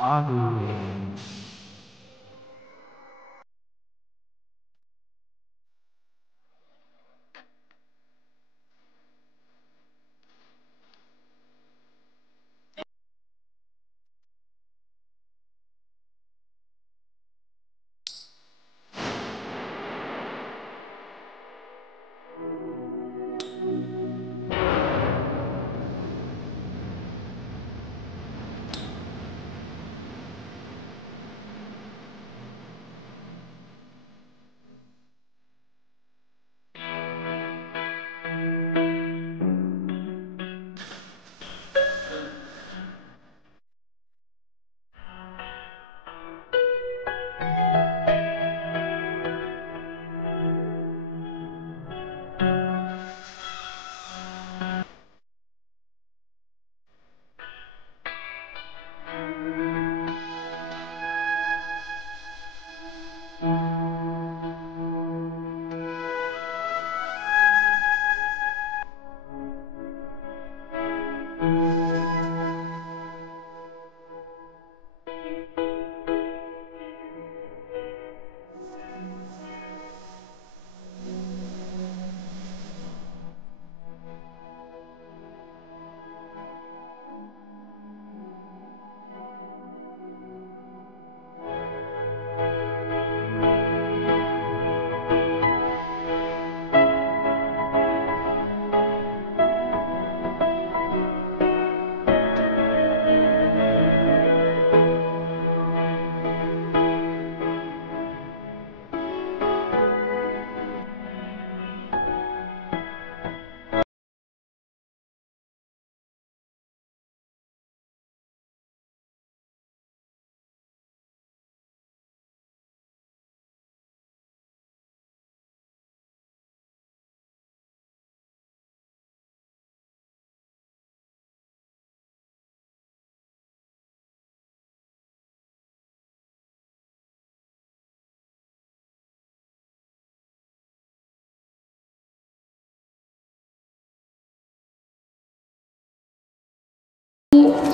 Amen.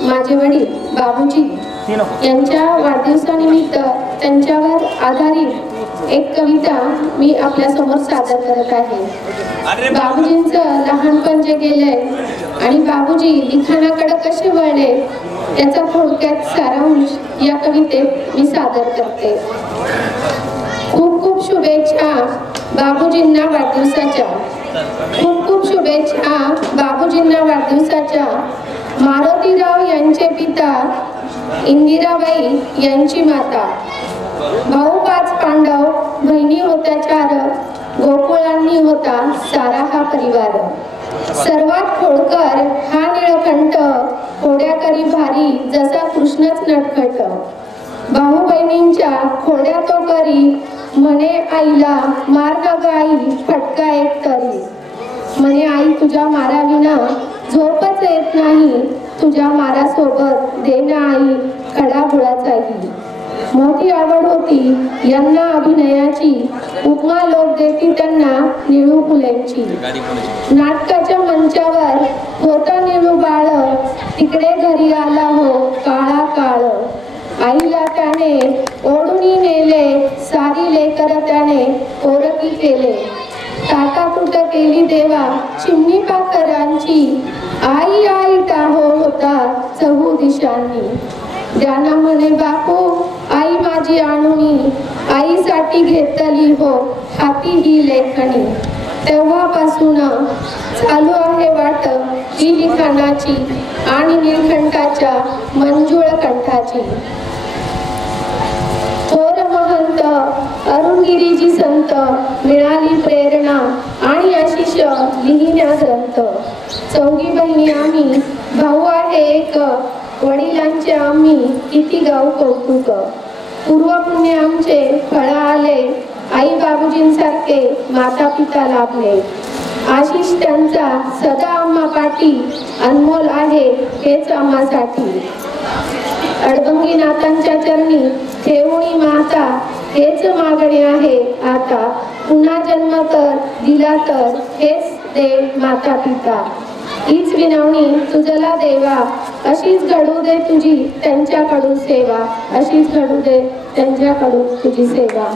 माझे वडील बाबूजी यांच्या वाढदिवसानिमित्त त्यांच्यावर आधारित एक कविता मी आपल्या समोर सादर करत आहे। बाबूजींचं लहानपण जे गेलंय आणि बाबूजी लिखाणाकडे कसे वळले याचा थोडक्यात सारांश या कवितेत मी सादर करते। खूप खूप शुभेच्छा बाबूजींना वाढदिवसाच्या, खूप खूप शुभेच्छा बाबूजींना वाढदिवसाच्या। मारुतीराव यांचे पिता, इंदिराबाई यांची माता, भाऊ 5 पांडव, बहिणी होत्या 4, गोकुळांनी होता सारा हा परिवार। सर्वात खोडकर हा निळकंठ, खोड्या करी भारी जसा कृष्णच नटखट। भाऊ बहिणींच्या खोड्या तो करी, म्हणे आईला मार न ग आई फटका एक तरी। म्हणे आई तुझ्या माराविना झोपच येत नाही, तुझ्या मारासोबत दे ना आई खडा गुळाचाही। मोठी आवड होती यांना अभिनयाची, उपमा लोक देती त्यांना निळू फुलेंची। नाटकाच्या मंचावर होता निळू बाळ, तिकडे घरी आला हो काळा काळ। आईला त्याने ओढूनी नेले, सारी लेकर त्याने ओरकी केले। ताटातूट केली देवा चिमणी पाखरांची, आई आई टाहो होता चहू दिशांनी। ज्यांना म्हणे बापू आई माझी आणुनी, आईसाठी घेतली हो हाती ही लेखणी। तेव्हापासून चालू आहे वाट ही लिखाणाची आणि निळकंठाच्या मंजुळ कंठाची। थोर महंत अरुणगिरीजी संत, मिळाली प्रेरणा आणि आशिष लिहिण्या ग्रंथ। 4 बहिणी आम्ही, भाऊ आहे एक, वडिलांचे आम्ही किती गाऊ कौतुक। पूर्व पुण्य आमचे फळ आले, आई बाबूजींसारखे माता पिता लाभले। आशिष त्यांचा सदा आम्हा पाठी, अनमोल आहे हेच आम्हासाठी। अडबंगी नाथांच्या चरणी ठेवणी माता, हेच मागणे आहे आता। पुन्हा जन्म तर दिला तर हेच दे माता पिता। हीच विनवणी तुझला देवा, अशीच घडू दे तुझी त्यांच्याकडून सेवा, अशीच घडू दे त्यांच्याकडून तुझी सेवा.